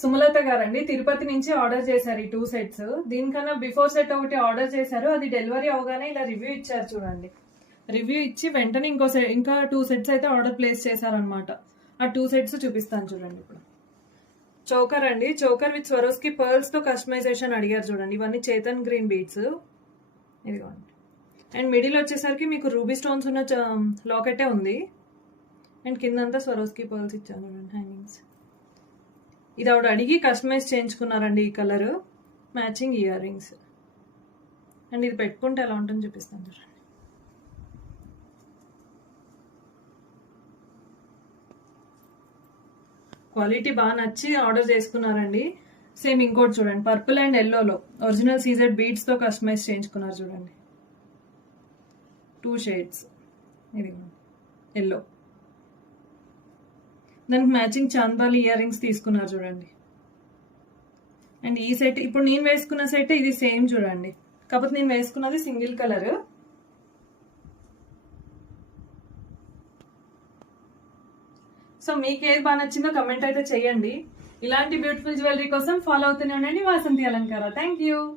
సుమలత గారండి తిరుపతి నుంచి ఆర్డర్ చేశారు ఈ 2 సెట్స్. దీనికన్నా బిఫోర్ సెట్ ఒకటి ఆర్డర్ చేశారు, అది డెలివరీ అవగానే ఇలా రివ్యూ ఇచ్చారు చూడండి. రివ్యూ ఇచ్చి వెంటనే ఇంకా 2 సెట్స్ అయితే ఆర్డర్ ప్లేస్ చేశారనమాట. ఆ 2 సెట్స్ చూపిస్తాను చూడండి. ఇప్పుడు చోకర్ అండి, చోకర్ విత్ స్వరోస్కి పర్ల్స్ తో కస్టమైజేషన్ అడిగారు చూడండి. ఇవన్నీ చేతన్ గ్రీన్ బీడ్స్ ఇదిగోండి. అండ్ మిడిల్ వచ్చేసరికి మీకు రూబీ స్టోన్స్ ఉన్న లాకెటే ఉంది. అండ్ కిందంతా స్వరోస్కి పర్ల్స్ ఇచ్చాను చూడండి, హ్యాంగింగ్స్. ఇది ఆవిడ అడిగి కస్టమైజ్ చేయించుకున్నారండి. ఈ colour matching ear rings. And ఇది పెట్టుకుంటే ఎలా ఉంటుందో చూపిస్తాను చూడండి. క్వాలిటీ బాగా నచ్చి ఆర్డర్ చేసుకున్నారండి. సేమ్ ఇంకోటి చూడండి, పర్పుల్ అండ్ ఎల్లోలో ఒరిజినల్ సీజెడ్ బీడ్స్ తో కస్టమైజ్ చేయించుకున్నారు చూడండి. 2 షేడ్స్, ఇది ఎల్లో. దానికి మ్యాచింగ్ చాంద్బాలి ఇయర్ రింగ్స్ తీసుకున్నారు చూడండి. అండ్ ఈ సెట్ ఇప్పుడు నేను వేసుకున్న సెట్ ఇది సేమ్ చూడండి, కాకపోతే నేను వేసుకున్నది సింగిల్ కలర్. సో మీకు ఏది బాగా నచ్చిందో కమెంట్ అయితే చెయ్యండి. ఇలాంటి బ్యూటిఫుల్ జ్యువెలరీ కోసం ఫాలో అవుతూనే ఉండండి వాసంతి అలంకార. Thank you.